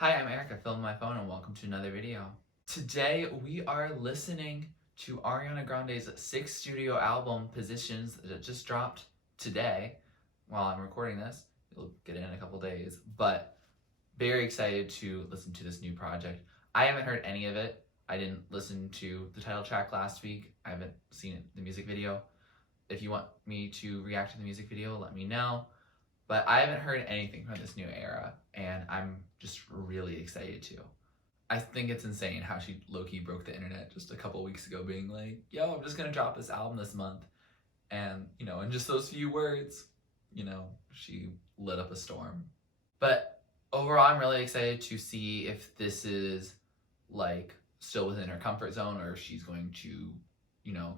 Hi, I'm Eric. I filmed my phone and welcome to another video. Today we are listening to Ariana Grande's 6th studio album, Positions, that just dropped today while I'm recording this. You'll get it in a couple days, but very excited to listen to this new project. I haven't heard any of it. I didn't listen to the title track last week. I haven't seen the music video. If you want me to react to the music video, let me know. But I haven't heard anything from this new era, and I'm just really excited to. I think it's insane how she low-key broke the internet just a couple weeks ago, being like, yo, I'm just gonna drop this album this month. And, in just those few words, she lit up a storm. But overall, I'm really excited to see if this is, still within her comfort zone, or if she's going to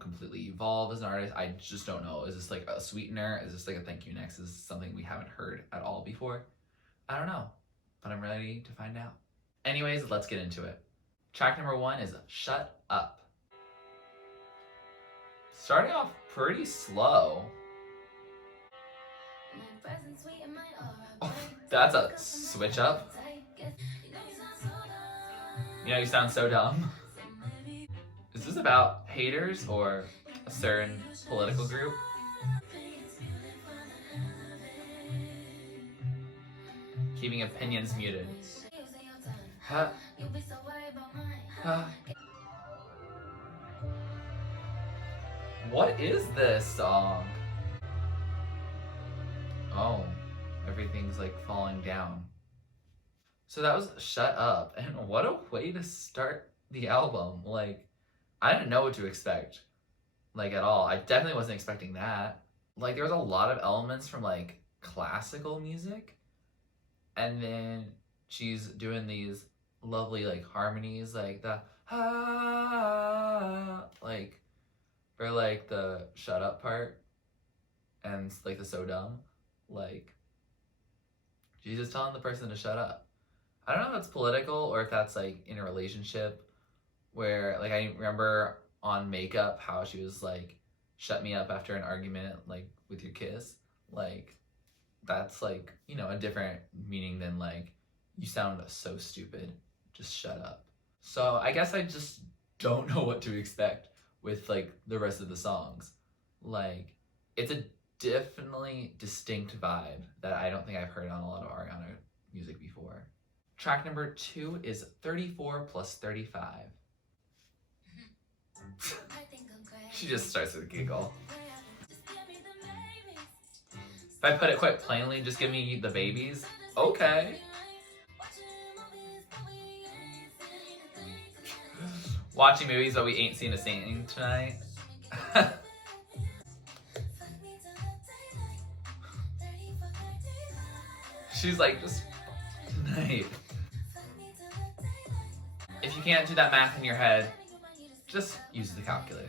completely evolve as an artist. I just don't know. Is this like a sweetener? Is this like a thank you next? Is this something we haven't heard at all before? I don't know, but I'm ready to find out. Anyways, let's get into it. Track number 1 is Shut Up. Starting off pretty slow. Oh, that's a switch up. You sound so dumb. Is this about haters or a certain political group? Keeping opinions muted. Huh? Huh? What is this song? Oh, everything's falling down. So that was Shut Up, and what a way to start the album. I didn't know what to expect, at all. I definitely wasn't expecting that. There was a lot of elements from, classical music, and then she's doing these lovely, harmonies, the, ah, for, the shut up part, and, the so dumb, she's just telling the person to shut up. I don't know if that's political, or if that's, in a relationship, where I remember on Makeup how she was shut me up after an argument with your kiss. That's a different meaning than you sound so stupid, just shut up. So I guess I just don't know what to expect with the rest of the songs. It's a definitely distinct vibe that I don't think I've heard on a lot of Ariana music before. Track number 2 is 34 plus 35. She just starts with Giggle. If I put it quite plainly, just give me the babies. Okay. Watching movies, but we ain't seen a thing tonight. She's just tonight. If you can't do that math in your head, just use the calculator.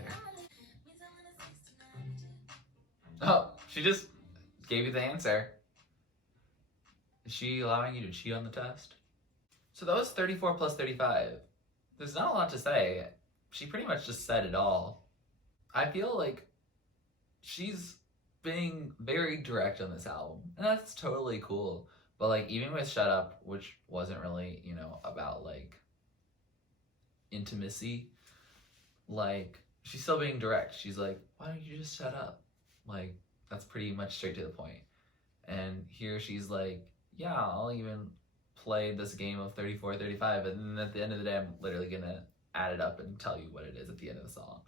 Oh, she just gave you the answer. Is she allowing you to cheat on the test? So that was 34 plus 35. There's not a lot to say. She pretty much just said it all. I feel like she's being very direct on this album, and that's totally cool. But even with Shut Up, which wasn't really, about intimacy, she's still being direct. She's like, why don't you just shut up? That's pretty much straight to the point. And here she's like, yeah, I'll even play this game of 34, 35, and then at the end of the day, I'm literally gonna add it up and tell you what it is at the end of the song.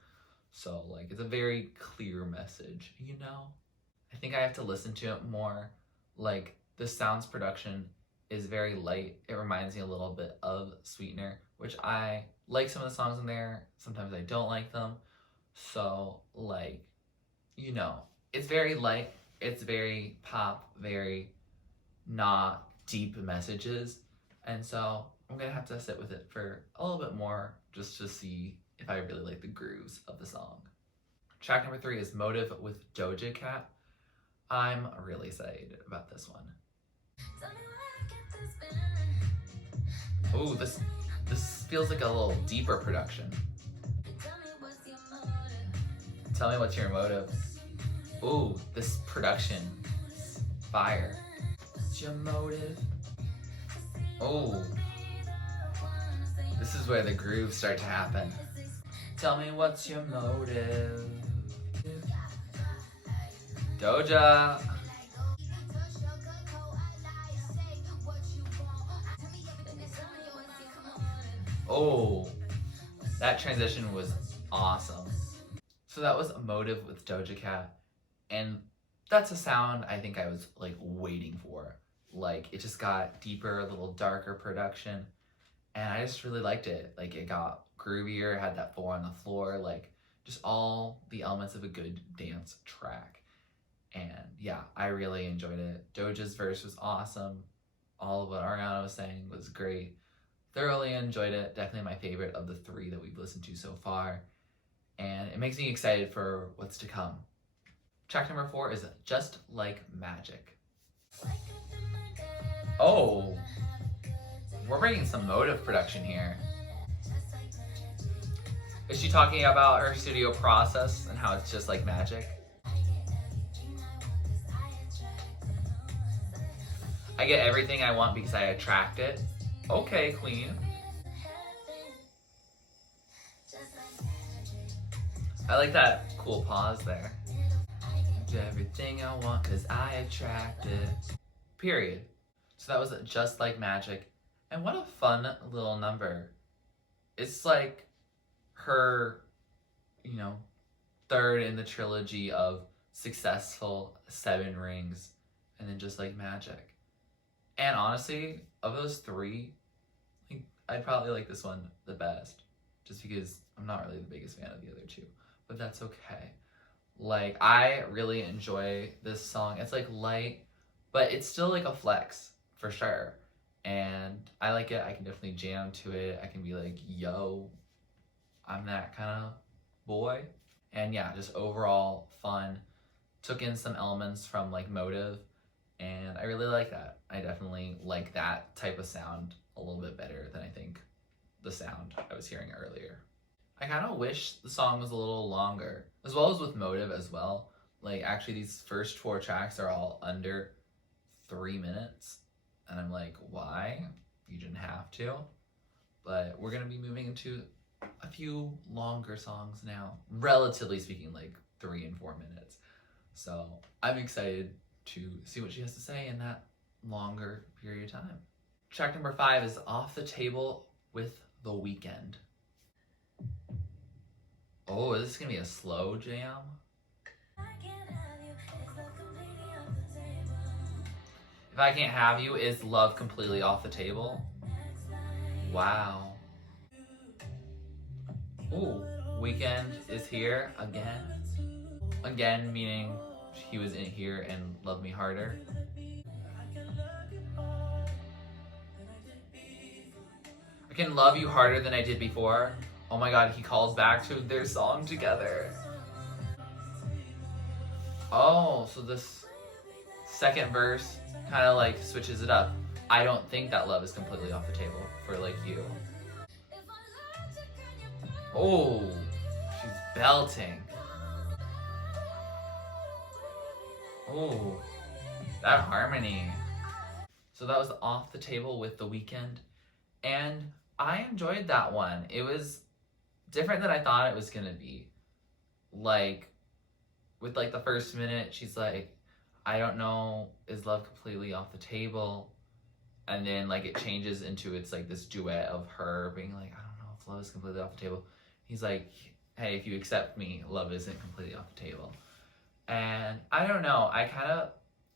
So it's a very clear message, I think I have to listen to it more. The sounds production is very light. It reminds me a little bit of Sweetener, which I like some of the songs in there. Sometimes I don't like them. So, it's very light. It's very pop, very not deep messages. And so I'm going to have to sit with it for a little bit more just to see if I really like the grooves of the song. Track number 3 is Motive with Doja Cat. I'm really excited about this one. Ooh, this feels like a little deeper production. Tell me what's your motive. Ooh, this production. Fire. What's your motive? Oh, This is where the grooves start to happen. Tell me what's your motive. Doja. Oh, that transition was awesome. So that was Motive with Doja Cat, and that's a sound I think I was like waiting for. Like it just got deeper, a little darker production, and I just really liked it. Like it got groovier, had that 4 on the floor, like just all the elements of a good dance track. And yeah, I really enjoyed it. Doja's verse was awesome. All of what Ariana was saying was great. Thoroughly enjoyed it. Definitely my favorite of the 3 that we've listened to so far. And it makes me excited for what's to come. Track number 4 is Just Like Magic. Oh, we're bringing some Motive production here. Is she talking about her studio process and how it's just like magic? I get everything I want because I attract it. Okay, queen. I like that cool pause there. Do everything I want because I attract it. Period. So that was Just Like Magic. And what a fun little number. It's like her, you know, 3rd in the trilogy of successful 7 rings and then Just Like Magic. And honestly, of those 3, I'd probably like this one the best. Just because I'm not really the biggest fan of the other 2. But that's okay. Like, I really enjoy this song. It's like light, but it's still like a flex for sure. And I like it. I can definitely jam to it. I can be like, yo, I'm that kind of boy. And yeah, just overall fun. Took in some elements from like Motive, and I really like that. I definitely like that type of sound a little bit better than I think the sound I was hearing earlier. I kind of wish the song was a little longer, as well as with Motive as well. Like, actually, these first 4 tracks are all under 3 minutes, and I'm like, why? You didn't have to. But we're gonna be moving into a few longer songs now, relatively speaking, like 3 and 4 minutes. So I'm excited to see what she has to say in that longer period of time. Track number 5 is Off the Table with The Weeknd. Oh, is this gonna be a slow jam? If I Can't Have You is Love Completely Off the Table. Wow. Ooh, Weeknd is here again. Again, meaning he was in here and Love Me Harder. I can love you harder than I did before. Oh my god, he calls back to their song together. Oh, so this second verse kind of like switches it up. I don't think that love is completely off the table for like you. Oh, she's belting. Oh, that harmony. So that was Off the Table with The Weeknd, and I enjoyed that one. It was different than I thought it was gonna be. Like, with like the first minute, she's like, I don't know, is love completely off the table? And then like it changes into it's like this duet of her being like, I don't know if love is completely off the table. He's like, hey, if you accept me, love isn't completely off the table. And I don't know, I kind of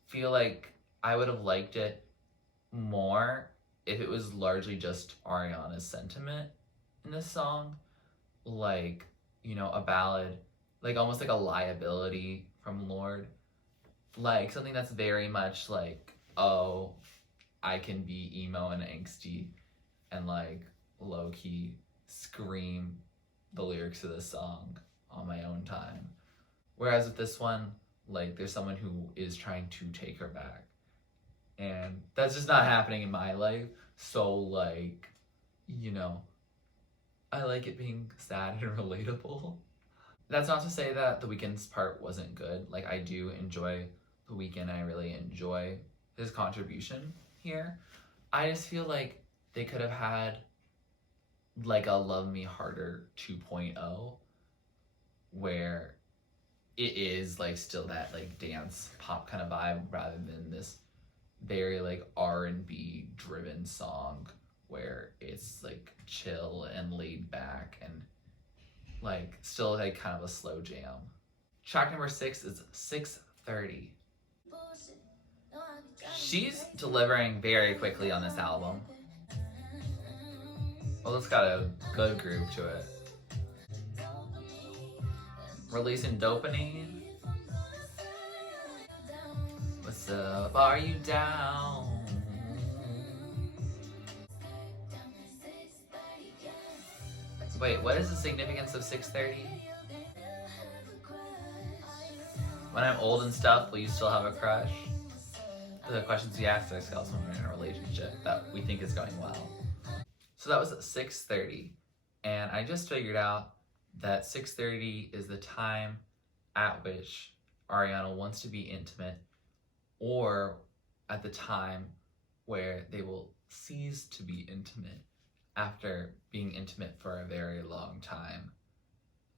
feel like I would have liked it more if it was largely just Ariana's sentiment in this song. Like, you know, a ballad, like almost like a liability from Lorde. Like something that's very much like, oh, I can be emo and angsty and like low key scream the lyrics of this song on my own time. Whereas with this one, like there's someone who is trying to take her back. And that's just not happening in my life. So like, you know, I like it being sad and relatable. That's not to say that The Weeknd's part wasn't good. Like I do enjoy The Weeknd. I really enjoy his contribution here. I just feel like they could have had like a Love Me Harder 2.0, where it is like still that like dance pop kind of vibe rather than this very like R&B driven song where it's like chill and laid back and like still like kind of a slow jam. Track number 6 is 6:30. She's delivering very quickly on this album. Well, it's got a good groove to it. Releasing Dopamine. What's up? Are you down? Wait, what is the significance of 6:30? When I'm old and stuff, will you still have a crush? The questions we ask ourselves when we're in a relationship that we think is going well. So that was 6:30, and I just figured out that 6:30 is the time at which Ariana wants to be intimate, or at the time where they will cease to be intimate after being intimate for a very long time.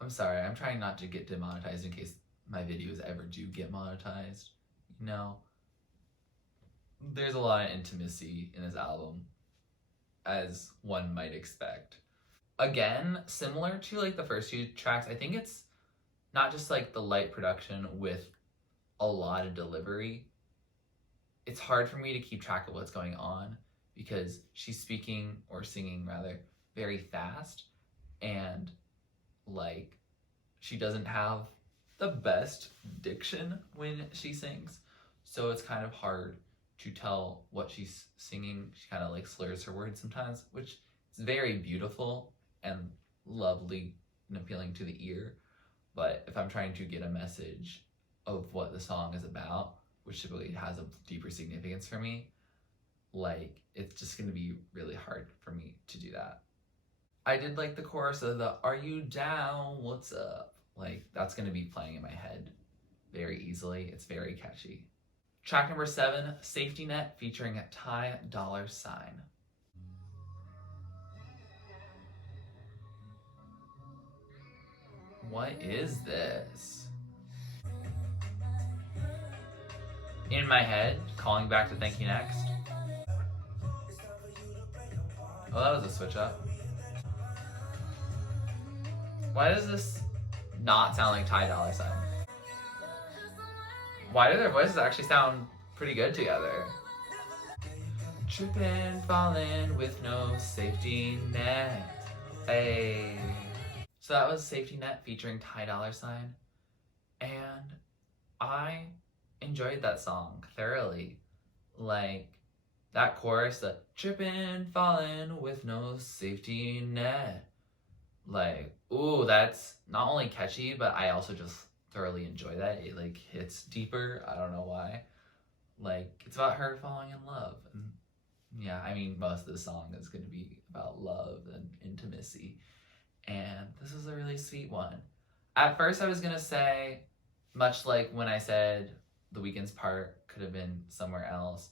I'm sorry, I'm trying not to get demonetized in case my videos ever do get monetized. You know, there's a lot of intimacy in this album, as one might expect. Again, similar to like the first few tracks, I think it's not just like the light production with a lot of delivery. It's hard for me to keep track of what's going on because she's speaking, or singing rather, very fast, and like she doesn't have the best diction when she sings, so it's kind of hard to tell what she's singing. She kind of like slurs her words sometimes, which is very beautiful and lovely and appealing to the ear. But if I'm trying to get a message of what the song is about, which typically has a deeper significance for me, like it's just gonna be really hard for me to do that. I did like the chorus of the "Are you down? What's up?" Like that's gonna be playing in my head very easily. It's very catchy. Track number 7, Safety Net, featuring Ty Dolla $ign. What is this? In my head, calling back to Thank You Next. Oh, that was a switch up. Why does this not sound like Ty Dolla $ign? Why do their voices actually sound pretty good together? Tripping, falling with no safety net. Hey. So that was Safety Net featuring Ty Dolla $ign, and I enjoyed that song thoroughly. Like that chorus, the tripping, falling with no safety net. Like, ooh, that's not only catchy, but I also just thoroughly enjoy that. It like hits deeper. I don't know why. Like it's about her falling in love, and yeah, I mean most of the song is going to be about love and intimacy, and this is a really sweet one. At first I was going to say, much like when I said The Weeknd's part could have been somewhere else,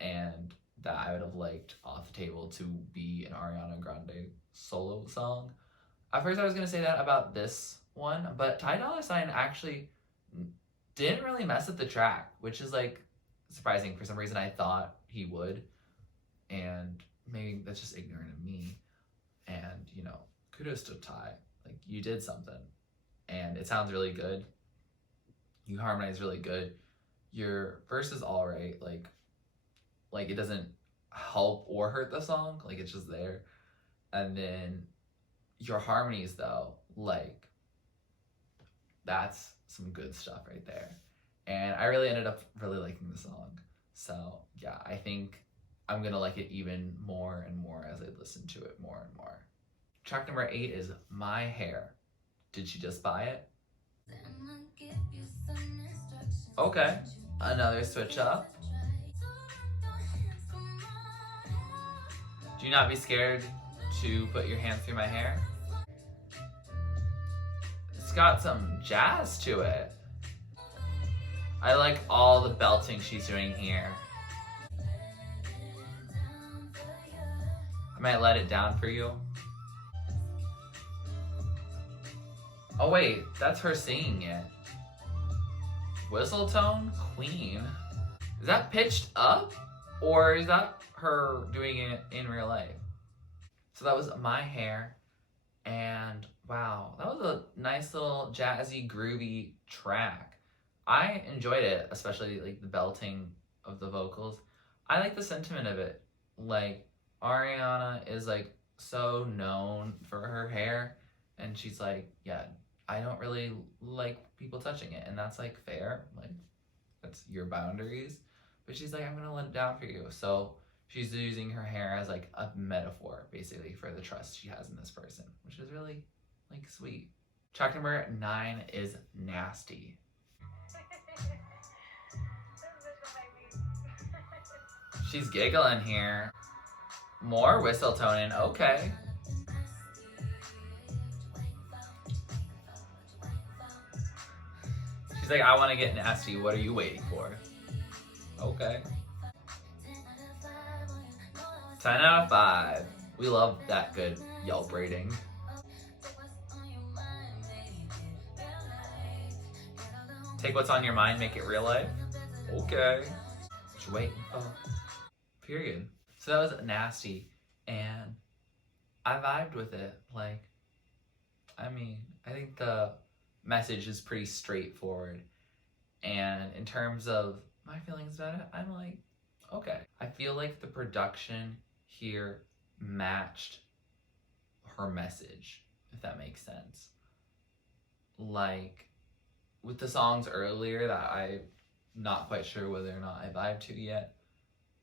and that I would have liked Off the Table to be an Ariana Grande solo song. At first I was going to say that about this one, but Ty Dolla $ign actually didn't really mess up the track, which is like surprising. For some reason I thought he would, and maybe that's just ignorant of me. And you know, kudos to Ty. Like you did something, and it sounds really good. You harmonize really good. Your verse is all right. Like it doesn't help or hurt the song. Like it's just there. And then your harmonies though, like that's some good stuff right there. And I really ended up really liking the song. So yeah, I think I'm gonna like it even more and more as I listen to it more and more. Track number 8 is My Hair. Did she just buy it? Okay, another switch up. Do not be scared to put your hand through my hair. It's got some jazz to it. I like all the belting she's doing here. I might let it down for you. Oh wait, that's her singing it. Whistle tone, Queen. Is that pitched up? Or is that her doing it in real life? So that was My Hair. And wow, that was a nice little jazzy, groovy track. I enjoyed it, especially like the belting of the vocals. I like the sentiment of it. Like, Ariana is like so known for her hair, and she's like, yeah, I don't really like people touching it, and that's like fair. Like, that's your boundaries. But she's like, I'm gonna let it down for you. So she's using her hair as like a metaphor, basically, for the trust she has in this person, which is really like sweet. Track number 9 is Nasty. She's giggling here. More whistle toning, okay. She's like, I want to get nasty. What are you waiting for? Okay. 10 out of 5. We love that good Yelp rating. Take what's on your mind, make it real life. Okay. What you waiting for? Period. So that was Nasty, and I vibed with it. Like, I mean, I think the message is pretty straightforward. And in terms of my feelings about it, I'm like, okay. I feel like the production here matched her message, if that makes sense. Like, with the songs earlier that I'm not quite sure whether or not I vibe to yet,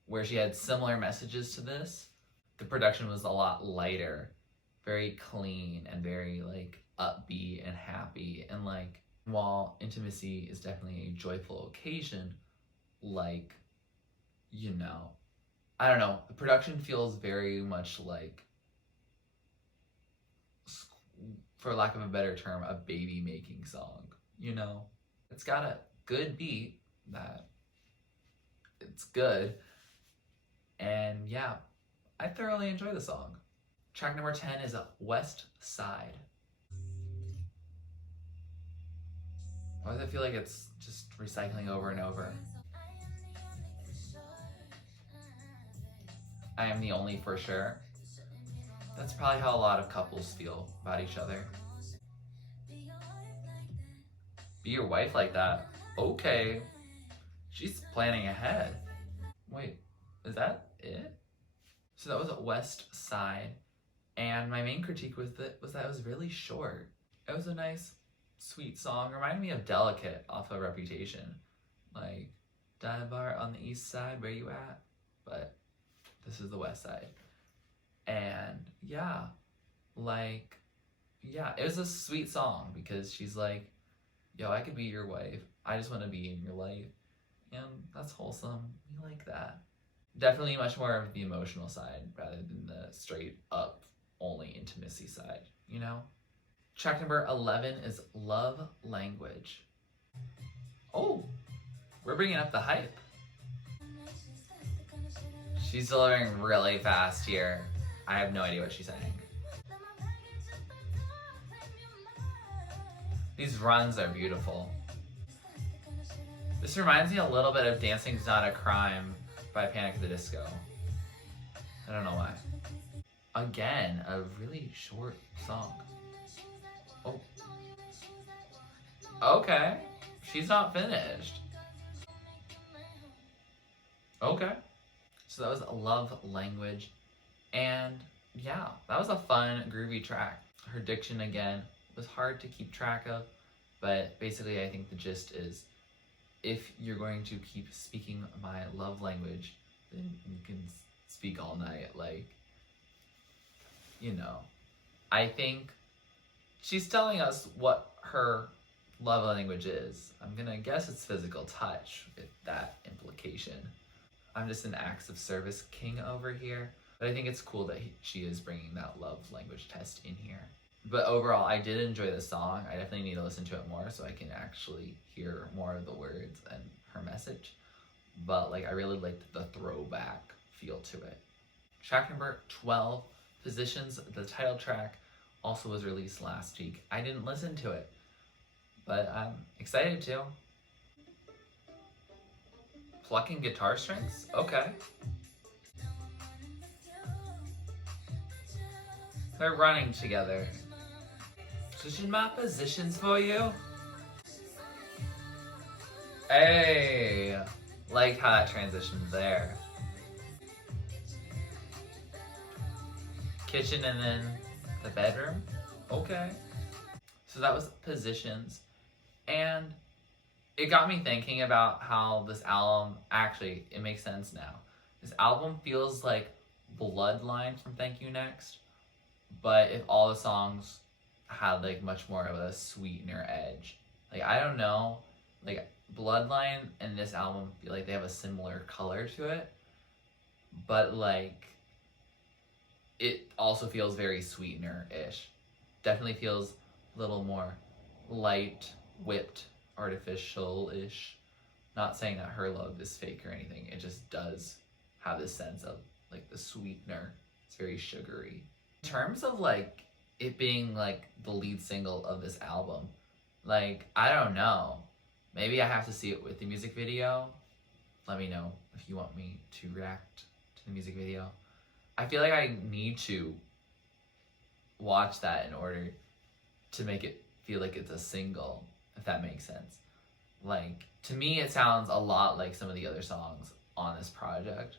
where she had similar messages to this, the production was a lot lighter, very clean, and very like upbeat and happy. And like, while intimacy is definitely a joyful occasion, like, you know, I don't know, the production feels very much like, for lack of a better term, a baby making song, you know? It's got a good beat that it's good, and yeah, I thoroughly enjoy the song. Track number 10 is West Side. Why does it feel like it's just recycling over and over? I am the only for sure. That's probably how a lot of couples feel about each other. Be your wife like that. Okay. She's planning ahead. Wait, is that it? So that was West Side. And my main critique with it was that it was really short. It was a nice, sweet song. Reminded me of Delicate off of Reputation. Like, dive bar on the east side, where you at? But this is the west side. And yeah, like, yeah, it was a sweet song because she's like, yo, I could be your wife. I just want to be in your life. And that's wholesome. We like that. Definitely much more of the emotional side rather than the straight up only intimacy side, you know? Track number 11 is Love Language. Oh, we're bringing up the hype. She's delivering really fast here. I have no idea what she's saying. These runs are beautiful. This reminds me a little bit of Dancing's Not a Crime by Panic at the Disco. I don't know why. Again, a really short song. Oh. Okay. She's not finished. Okay. So that was Love Language. And yeah, that was a fun, groovy track. Her diction, again, was hard to keep track of. But basically, I think the gist is, if you're going to keep speaking my love language, then you can speak all night. Like, you know, I think she's telling us what her love language is. I'm gonna guess it's physical touch with that implication. I'm just an acts of service king over here, but I think it's cool that she is bringing that love language test in here. But overall, I did enjoy the song. I definitely need to listen to it more so I can actually hear more of the words and her message. But like, I really liked the throwback feel to it. Track number 12 positions the title track also was released last week. I didn't listen to it, but I'm excited to. Plucking guitar strings? Okay. They're running together. Switching my positions for you. Hey! Like how that transitioned there. Kitchen and then the bedroom? Okay. So that was positions. And it got me thinking about how this album, actually, it makes sense now. This album feels like Bloodline from Thank You Next, but if all the songs had like much more of a sweetener edge. Like, I don't know, like Bloodline and this album feel like they have a similar color to it, but like it also feels very sweetener-ish. Definitely feels a little more light, whipped, artificial-ish. Not saying that her love is fake or anything. It just does have this sense of like the sweetener. It's very sugary. In terms of like it being like the lead single of this album, like I don't know. Maybe I have to see it with the music video. Let me know if you want me to react to the music video. I feel like I need to watch that in order to make it feel like it's a single, if that makes sense. Like, to me, it sounds a lot like some of the other songs on this project.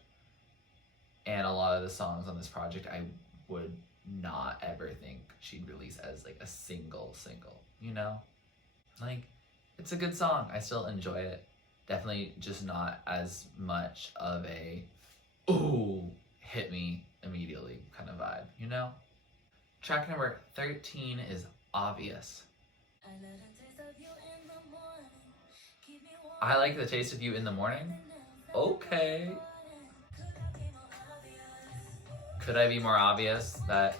And a lot of the songs on this project, I would not ever think she'd release as like a single, you know? Like, it's a good song. I still enjoy it. Definitely just not as much of a, ooh, hit me immediately kind of vibe, you know? Track number 13 is Obvious. I like the taste of you in the morning. Okay. Could I be more obvious that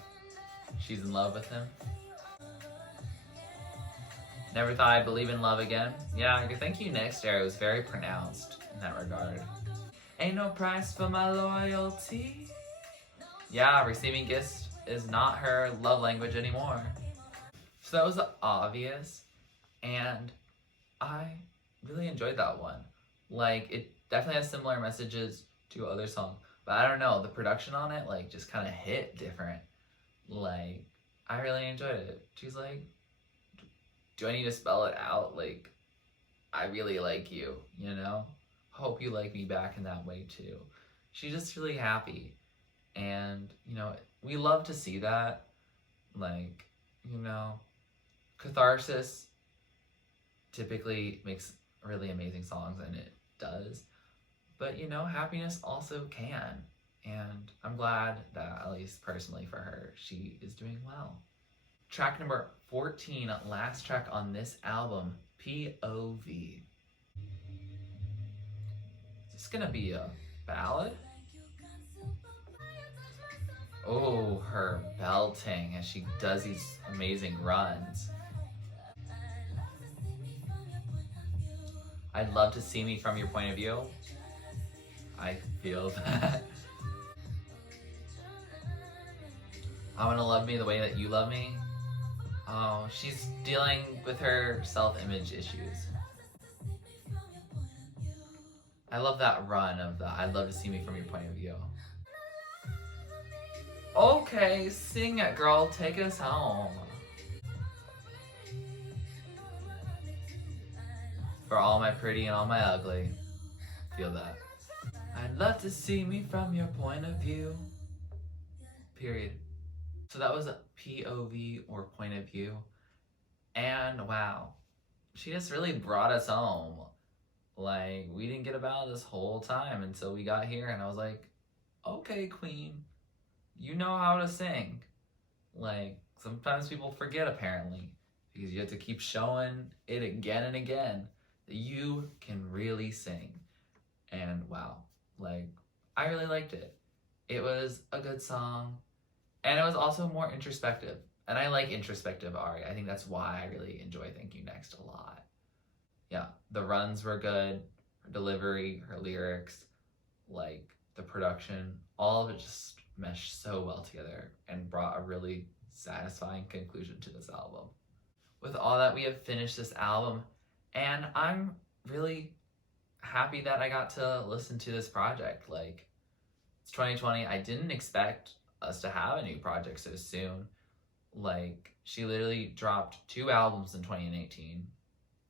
she's in love with him? Never thought I'd believe in love again. Yeah, Thank You Next era was very pronounced in that regard. Ain't no price for my loyalty. Yeah, receiving gifts is not her love language anymore. So that was Obvious, and I really enjoyed that one. Like, it definitely has similar messages to other songs, but I don't know, the production on it, like, just kind of hit different. Like, I really enjoyed it. She's like, do I need to spell it out? Like, I really like you, you know? Hope you like me back in that way too. She's just really happy. And, you know, we love to see that. Like, you know, catharsis typically makes really amazing songs, and it does. But, you know, happiness also can. And I'm glad that, at least personally for her, she is doing well. Track number 14, last track on this album, POV. Is this gonna be a ballad? Oh, her belting as she does these amazing runs. I'd love to see me from your point of view. I feel that. I want to love me the way that you love me. Oh, she's dealing with her self-image issues. I love that run of the I'd love to see me from your point of view. Okay, sing it, girl. Take us home. For all my pretty and all my ugly. Feel that. I'd love to see me from your point of view. Period. So that was a POV, or point of view. And wow, she just really brought us home. Like, we didn't get a ballad this whole time until we got here, and I was like, okay, queen, you know how to sing. Like, sometimes people forget, apparently, because you have to keep showing it again and again that you can really sing. And wow, like, I really liked it. It was a good song, and it was also more introspective. And I like introspective Ari. I think that's why I really enjoy Thank You Next a lot. Yeah, the runs were good, her delivery, her lyrics, like the production, all of it just meshed so well together and brought a really satisfying conclusion to this album. With all that, we have finished this album, and I'm really happy that I got to listen to this project. Like, it's 2020. I didn't expect us to have a new project so soon. Like, she literally dropped 2 albums in 2018,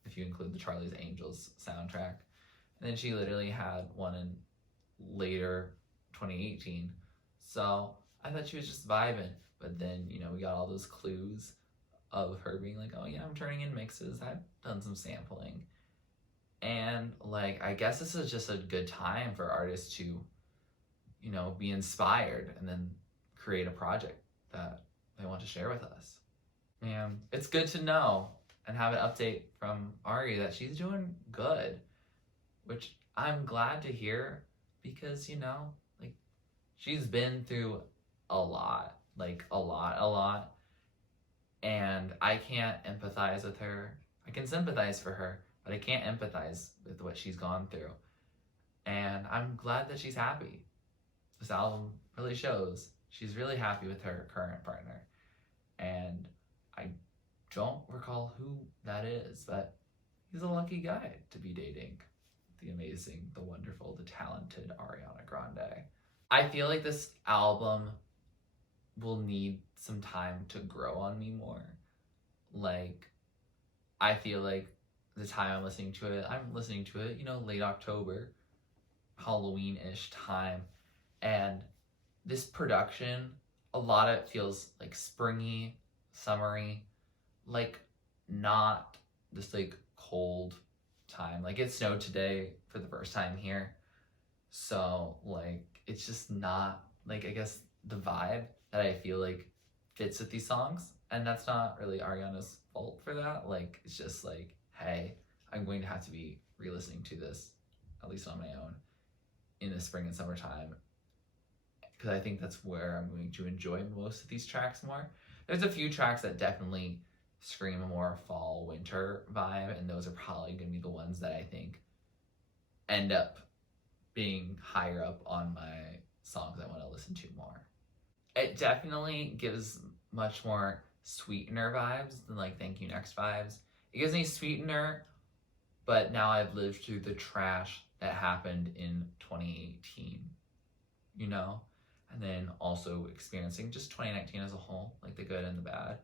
if you include the Charlie's Angels soundtrack. And then she literally had one in later 2018. So I thought she was just vibing. But then, you know, we got all those clues of her being like, oh yeah, I'm turning in mixes. I've done some sampling. And like, I guess this is just a good time for artists to, you know, be inspired and then create a project that they want to share with us. And it's good to know and have an update from Ari that she's doing good, which I'm glad to hear because, you know, like, she's been through a lot, like a lot. And I can't empathize with her. I can sympathize for her, but I can't empathize with what she's gone through. And I'm glad that she's happy. This album really shows she's really happy with her current partner. And I don't recall who that is, but he's a lucky guy to be dating the amazing, the wonderful, the talented Ariana Grande. I feel like this album will need some time to grow on me more. Like, I feel like the time I'm listening to it, you know, late October, Halloween-ish time. And this production, a lot of it feels like springy, summery, like not this like cold time. Like, it snowed today for the first time here. So like, it's just not like, I guess, the vibe that I feel like fits with these songs. And that's not really Ariana's fault for that. Like, it's just like, hey, I'm going to have to be re-listening to this, at least on my own, in the spring and summertime, because I think that's where I'm going to enjoy most of these tracks more. There's a few tracks that definitely scream a more fall winter vibe, and those are probably going to be the ones that I think end up being higher up on my songs I want to listen to more. It definitely gives much more Sweetener vibes than like Thank You Next vibes. It gives me Sweetener, but now I've lived through the trash that happened in 2018, you know? And then also experiencing just 2019 as a whole, like the good and the bad.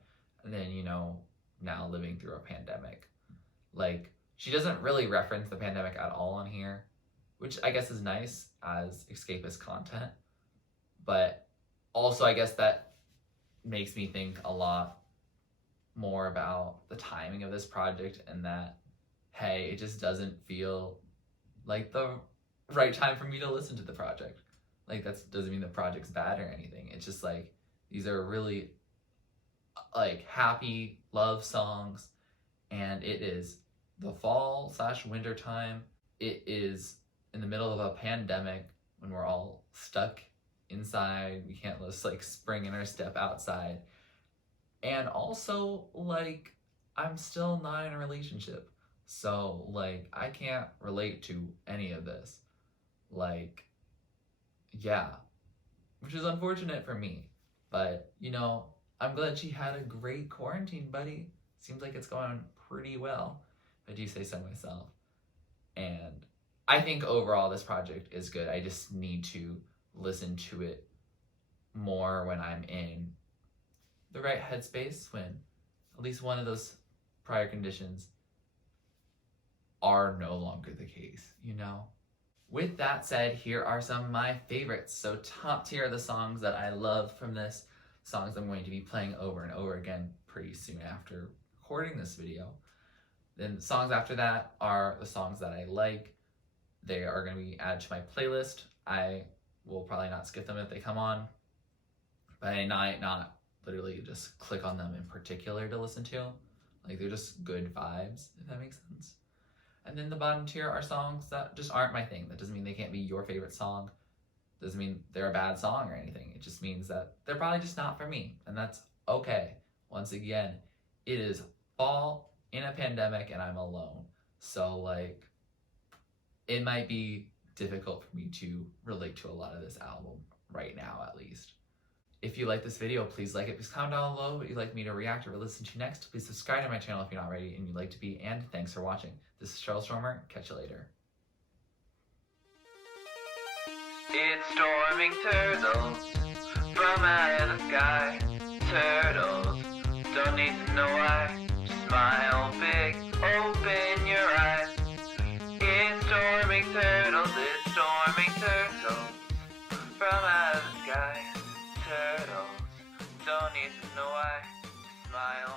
And then, you know, now living through a pandemic. Like, she doesn't really reference the pandemic at all on here, which I guess is nice as escapist content. But also, I guess that makes me think a lot more about the timing of this project, and that, hey, it just doesn't feel like the right time for me to listen to the project. Like, that doesn't mean the project's bad or anything. It's just like, these are really like happy love songs, and it is the fall/winter time. It is in the middle of a pandemic when we're all stuck inside. We can't just like spring in our step outside. And also, like, I'm still not in a relationship, so like, I can't relate to any of this. Like, yeah, which is unfortunate for me, but you know, I'm glad she had a great quarantine, buddy. Seems like it's going pretty well, if I do say so myself. And I think overall this project is good. I just need to listen to it more when I'm in the right headspace, when at least one of those prior conditions are no longer the case, you know? With that said, here are some of my favorites. So top tier are the songs that I love from this, songs I'm going to be playing over and over again pretty soon after recording this video. Then the songs after that are the songs that I like. They are going to be added to my playlist. I will probably not skip them if they come on, but I might not literally just click on them in particular to listen to. Like, they're just good vibes, if that makes sense. And then the bottom tier are songs that just aren't my thing. That doesn't mean they can't be your favorite song. Doesn't mean they're a bad song or anything. It just means that they're probably just not for me, and that's okay. Once again, it is fall in a pandemic and I'm alone. So like, it might be difficult for me to relate to a lot of this album right now, at least. If you like this video, please like it. Please comment down below what you'd like me to react or listen to next. Please subscribe to my channel if you're not already and you'd like to be. And thanks for watching. This is TurtleStormer. Catch you later. It's storming turtles from out of the sky. Turtles don't need to know why. Smile big, open your eyes. It's storming turtles, it's storming turtles from out of the sky. Turtles don't need to know why. Smile